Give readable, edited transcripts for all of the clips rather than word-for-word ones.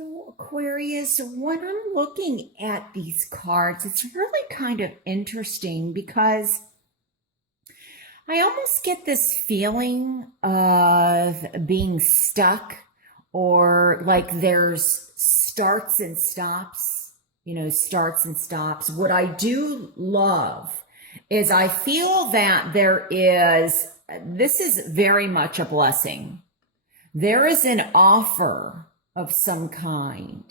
So, Aquarius, when I'm looking at these cards, it's really kind of interesting because I almost get this feeling of being stuck or like there's starts and stops, starts and stops. What I do love is I feel that this is very much a blessing. There is an offer of some kind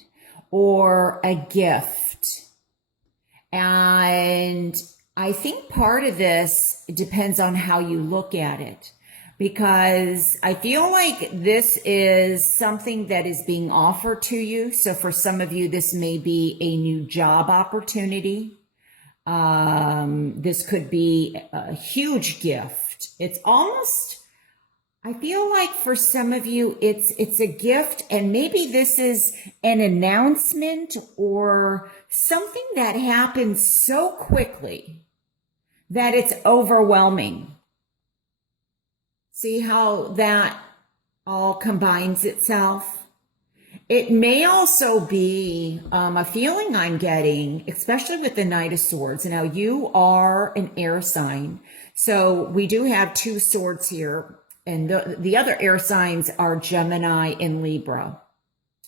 or a gift. And I think part of this depends on how you look at it, because I feel like this is something that is being offered to you. So for some of you, this may be a new job opportunity. This could be a huge gift. It's almost, I feel like for some of you, it's a gift, and maybe this is an announcement or something that happens so quickly that it's overwhelming. See how that all combines itself? It may also be a feeling I'm getting, especially with the Knight of Swords. Now, you are an air sign, so we do have two swords here. And the other air signs are Gemini and Libra.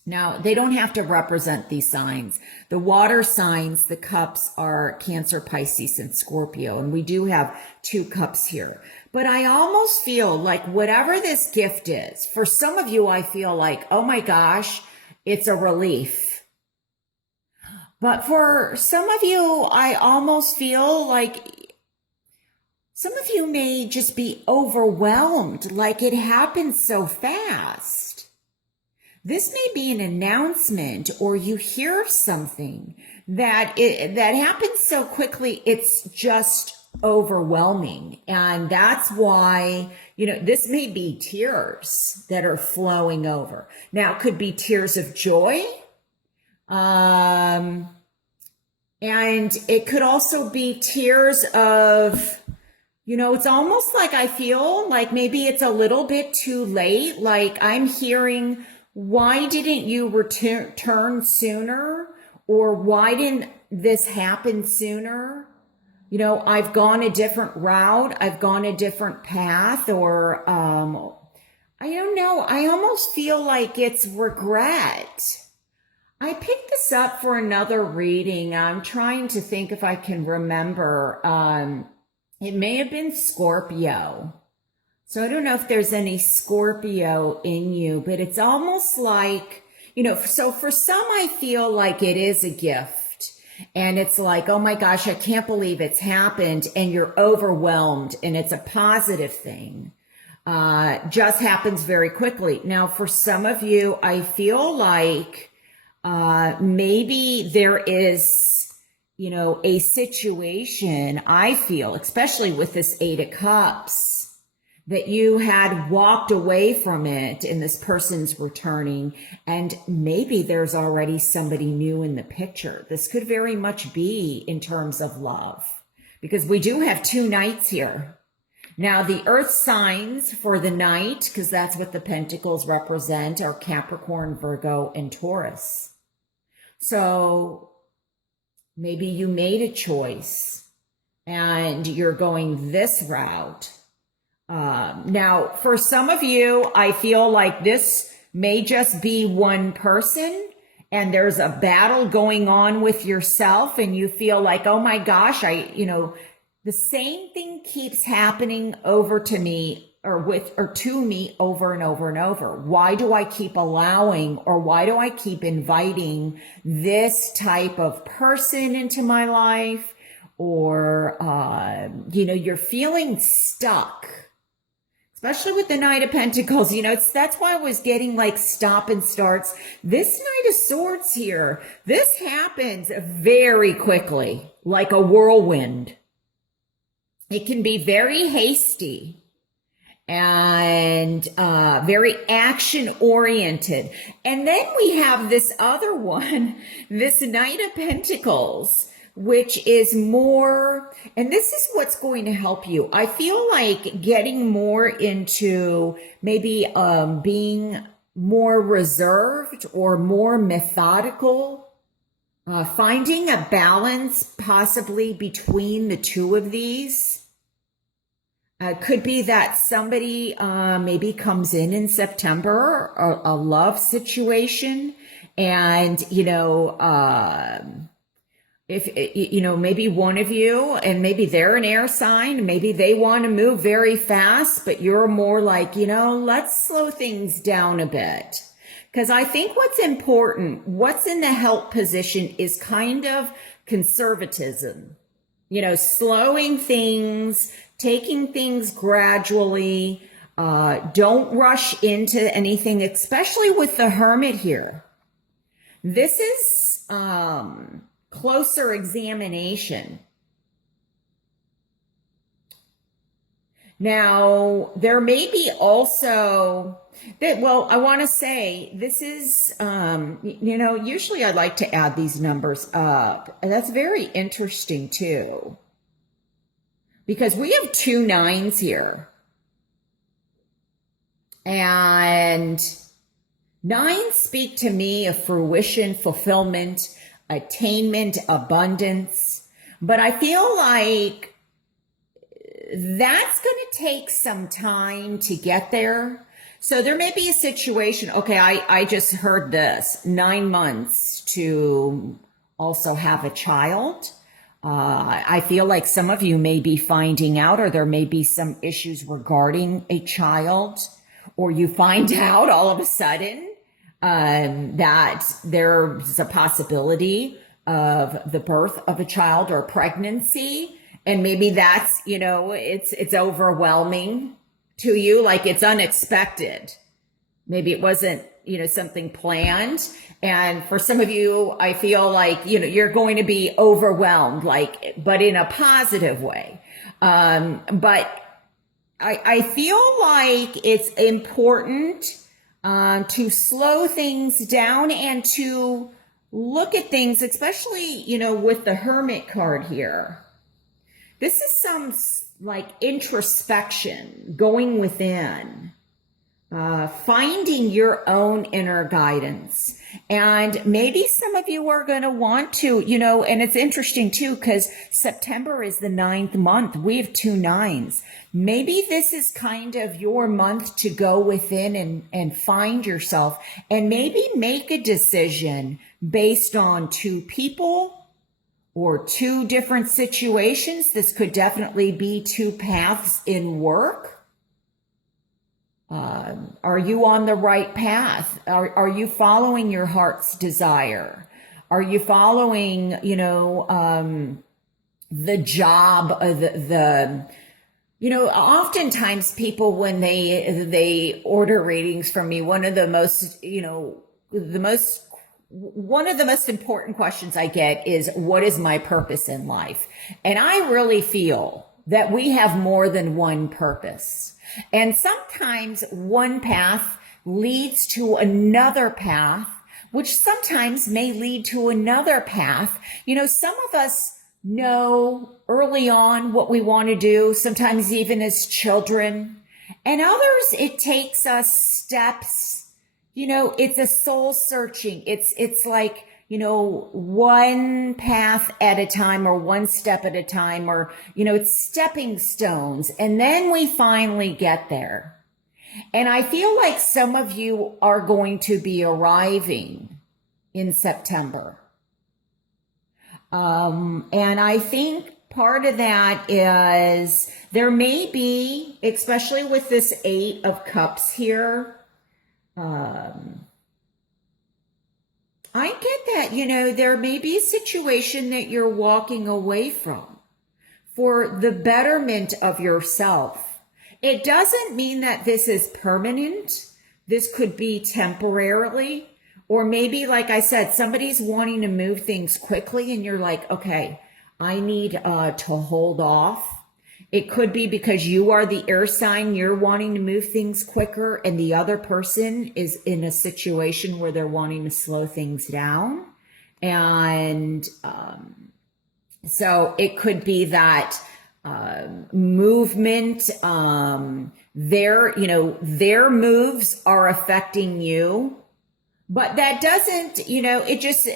Now, they don't have to represent these signs. The water signs, the cups, are Cancer, Pisces, and Scorpio. And we do have two cups here. But I almost feel like whatever this gift is, for some of you, I feel like, oh my gosh, it's a relief. But for some of you, I almost feel like some of you may just be overwhelmed, like it happens so fast. This may be an announcement, or you hear something that happens so quickly, it's just overwhelming. And that's why, this may be tears that are flowing over. Now, it could be tears of joy. And it could also be tears of, it's almost like I feel like maybe it's a little bit too late. Like I'm hearing, why didn't you return sooner? Or why didn't this happen sooner? I've gone a different route. I've gone a different path, or, I don't know. I almost feel like it's regret. I picked this up for another reading. I'm trying to think if I can remember, it may have been Scorpio. So I don't know if there's any Scorpio in you, but it's almost like, so for some, I feel like it is a gift. And it's like, oh my gosh, I can't believe it's happened. And you're overwhelmed, and it's a positive thing. Just happens very quickly. Now, for some of you, I feel like maybe there is, a situation, I feel, especially with this Eight of Cups, that you had walked away from it and this person's returning, and maybe there's already somebody new in the picture. This could very much be in terms of love, because we do have two knights here. Now, the earth signs for the knight, because that's what the pentacles represent, are Capricorn, Virgo, and Taurus. So maybe you made a choice and you're going this route. Now, for some of you, I feel like this may just be one person, and there's a battle going on with yourself, and you feel like, oh my gosh, the same thing keeps happening over to me or to me over and over and over. Why do I keep allowing, or why do I keep inviting this type of person into my life? Or, you're feeling stuck, especially with the Knight of Pentacles. That's why I was getting like stop and starts. This Knight of Swords here, this happens very quickly, like a whirlwind. It can be very hasty and very action-oriented. And then we have this other one, this Knight of Pentacles, which is more, and this is what's going to help you. I feel like getting more into maybe being more reserved or more methodical, finding a balance possibly between the two of these. Could be that somebody maybe comes in September, a love situation, and, if, maybe one of you, and maybe they're an air sign, maybe they want to move very fast, but you're more like, let's slow things down a bit. Because I think what's important, what's in the help position is kind of conservatism, slowing things, taking things gradually. Don't rush into anything, especially with the Hermit here. This is closer examination. Now, there may be also that, I want to say this is, usually I like to add these numbers up, and that's very interesting too, because we have 2 9s here. And 9s speak to me of fruition, fulfillment, attainment, abundance. But I feel like that's going to take some time to get there. So there may be a situation, okay, I just heard this, 9 months to also have a child. I feel like some of you may be finding out, or there may be some issues regarding a child, or you find out all of a sudden that there's a possibility of the birth of a child or pregnancy. And maybe that's, it's overwhelming to you, like it's unexpected. Maybe it wasn't, something planned. And for some of you, I feel like, you're going to be overwhelmed, but in a positive way. But I feel like it's important to slow things down and to look at things, especially, with the Hermit card here. This is some introspection, going within, finding your own inner guidance. And maybe some of you are going to want to, and it's interesting too, because September is the 9th month. We have 2 9s. Maybe this is kind of your month to go within and find yourself, and maybe make a decision based on 2 people or 2 different situations. This could definitely be 2 paths in work. Are you on the right path? Are you following your heart's desire? Are you following, the job, oftentimes people, when they order readings from me, one of the most important questions I get is, what is my purpose in life? And I really feel that we have more than one purpose. And sometimes one path leads to another path, which sometimes may lead to another path. Some of us know early on what we want to do, sometimes even as children, and others, it takes us steps. It's a soul searching. It's like, one path at a time, or one step at a time, or, it's stepping stones. And then we finally get there. And I feel like some of you are going to be arriving in September. And I think part of that is there may be, especially with this 8 of Cups here, I get that, there may be a situation that you're walking away from for the betterment of yourself. It doesn't mean that this is permanent. This could be temporarily, or maybe, like I said, somebody's wanting to move things quickly and you're like, okay, I need to hold off. It could be because you are the air sign, you're wanting to move things quicker, and the other person is in a situation where they're wanting to slow things down. And so it could be that movement. Their moves are affecting you, but that doesn't, it just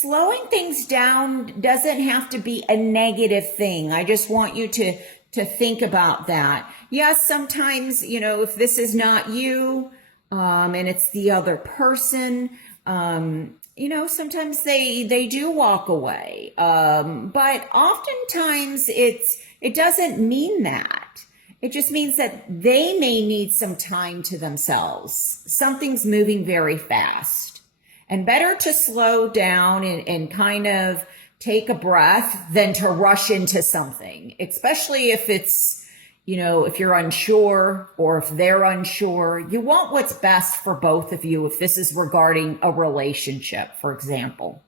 slowing things down doesn't have to be a negative thing. I just want you to think about that. Yes, sometimes, if this is not you, and it's the other person, sometimes they do walk away. But oftentimes it doesn't mean that. It just means that they may need some time to themselves. Something's moving very fast, and better to slow down and kind of take a breath than to rush into something, especially if it's, if you're unsure or if they're unsure. You want what's best for both of you if this is regarding a relationship, for example.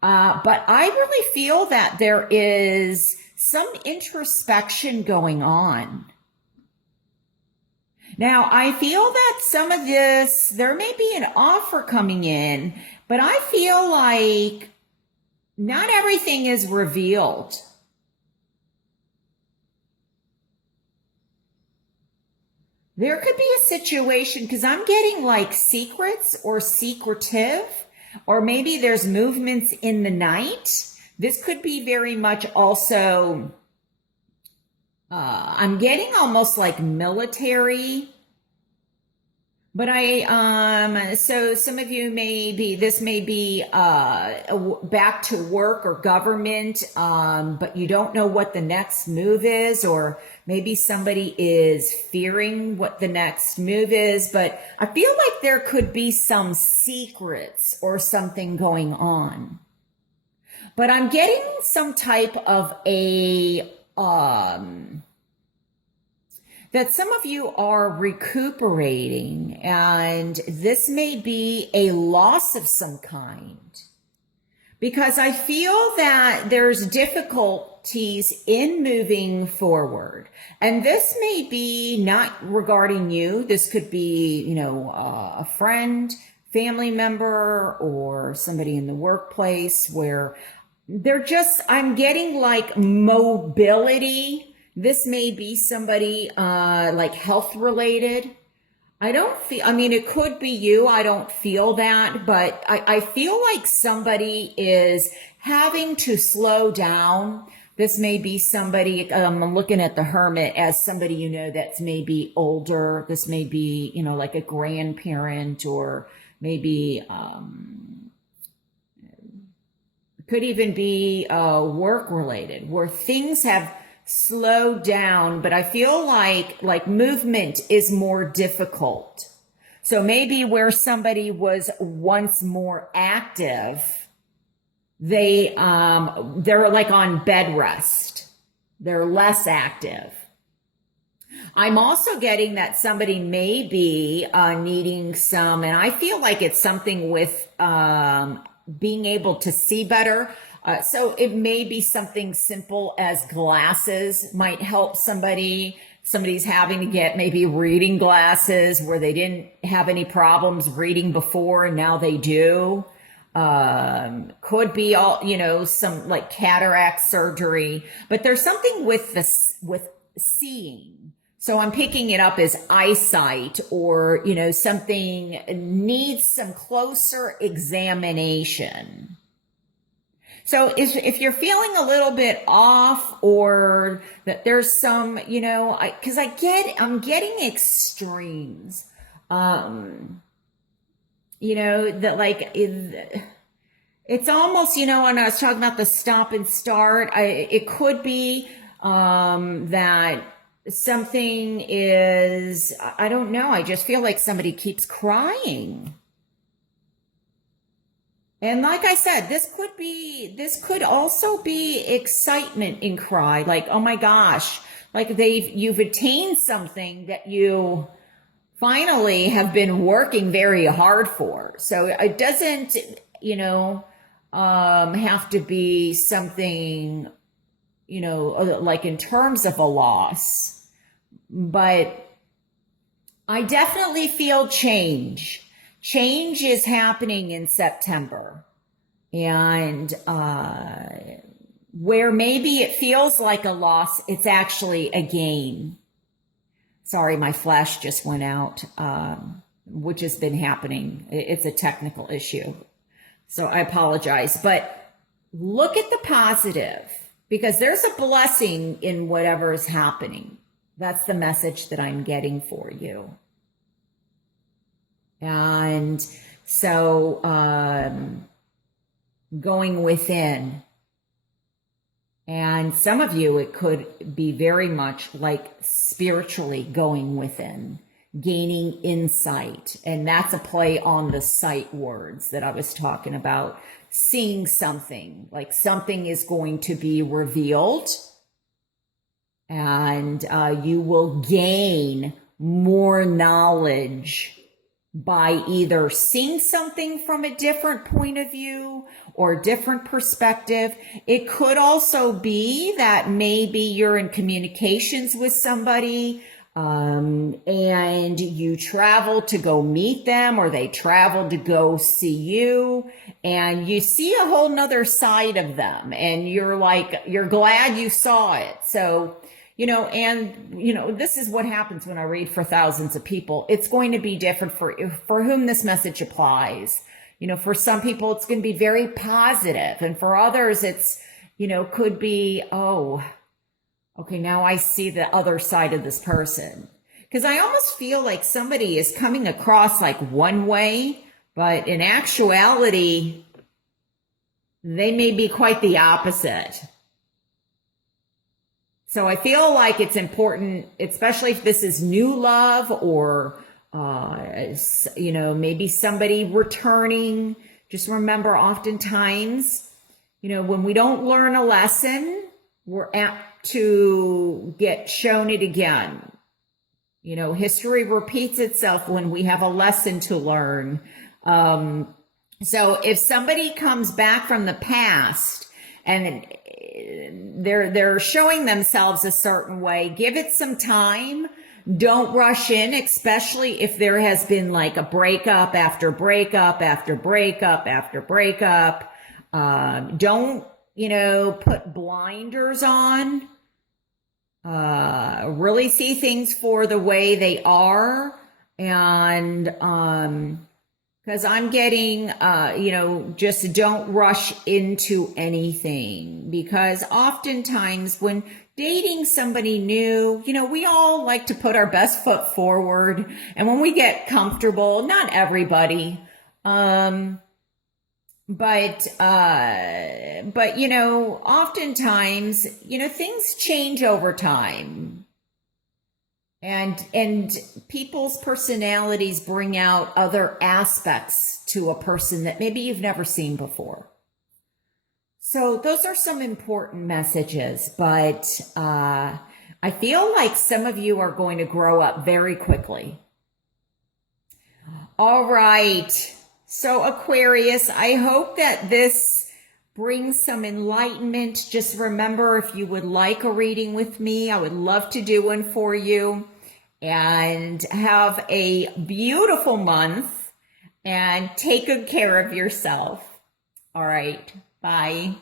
But I really feel that there is some introspection going on. Now, I feel that some of this, there may be an offer coming in, but I feel like not everything is revealed. There could be a situation, because I'm getting like secrets or secretive, or maybe there's movements in the night. This could be very much also, I'm getting almost like military. But so some of you this may be back to work or government, but you don't know what the next move is, or maybe somebody is fearing what the next move is. But I feel like there could be some secrets or something going on. But I'm getting some type of that some of you are recuperating, and this may be a loss of some kind, because I feel that there's difficulties in moving forward. And this may be not regarding you. This could be, a friend, family member, or somebody in the workplace where I'm getting like mobility. This may be somebody like health related. It could be you. I don't feel that, but I feel like somebody is having to slow down. This may be somebody, I'm looking at the Hermit as somebody, that's maybe older. This may be, like a grandparent, or maybe, could even be work related, where things have slow down, but I feel like movement is more difficult. So maybe where somebody was once more active, they're like on bed rest. They're less active. I'm also getting that somebody may be needing some, and I feel like it's something with being able to see better. So it may be something simple as glasses might help somebody. Somebody's having to get maybe reading glasses where they didn't have any problems reading before and now they do. Could be all, some like cataract surgery, but there's something with with seeing. So I'm picking it up as eyesight, or, something needs some closer examination. So if you're feeling a little bit off, or that there's some, because I'm getting extremes, that like, it's almost, when I was talking about the stop and start, it could be, that something is, I don't know. I just feel like somebody keeps crying. And like I said, this could also be excitement in cry. Like, oh my gosh, like you've attained something that you finally have been working very hard for. So it doesn't, have to be something, like in terms of a loss, but I definitely feel change. Change is happening in September, and where maybe it feels like a loss, it's actually a gain. Sorry, my flash just went out, which has been happening. It's a technical issue. So I apologize, but look at the positive, because there's a blessing in whatever is happening. That's the message that I'm getting for you. And so going within. And some of you, it could be very much like spiritually going within, gaining insight. And that's a play on the sight words that I was talking about. Seeing something, like something is going to be revealed, and you will gain more knowledge by either seeing something from a different point of view or a different perspective. It could also be that maybe you're in communications with somebody, and you travel to go meet them, or they travel to go see you, and you see a whole nother side of them, and you're glad you saw it. So, this is what happens when I read for thousands of people. It's going to be different for whom this message applies. For some people, it's going to be very positive. And for others, it's, could be, oh, okay, now I see the other side of this person. Because I almost feel like somebody is coming across like one way, but in actuality, they may be quite the opposite. So I feel like it's important, especially if this is new love or, maybe somebody returning. Just remember, oftentimes, when we don't learn a lesson, we're apt to get shown it again. History repeats itself when we have a lesson to learn. So if somebody comes back from the past and they're showing themselves a certain way, give it some time. Don't rush in, especially if there has been like a breakup after breakup after breakup after breakup. Don't, put blinders on. Really see things for the way they are. And because I'm getting, just don't rush into anything, because oftentimes when dating somebody new, we all like to put our best foot forward. And when we get comfortable, not everybody, but oftentimes, things change over time. And people's personalities bring out other aspects to a person that maybe you've never seen before. So those are some important messages, but I feel like some of you are going to grow up very quickly. All right. So Aquarius, I hope that this brings some enlightenment. Just remember, if you would like a reading with me, I would love to do one for you. And have a beautiful month and take good care of yourself. All right. Bye.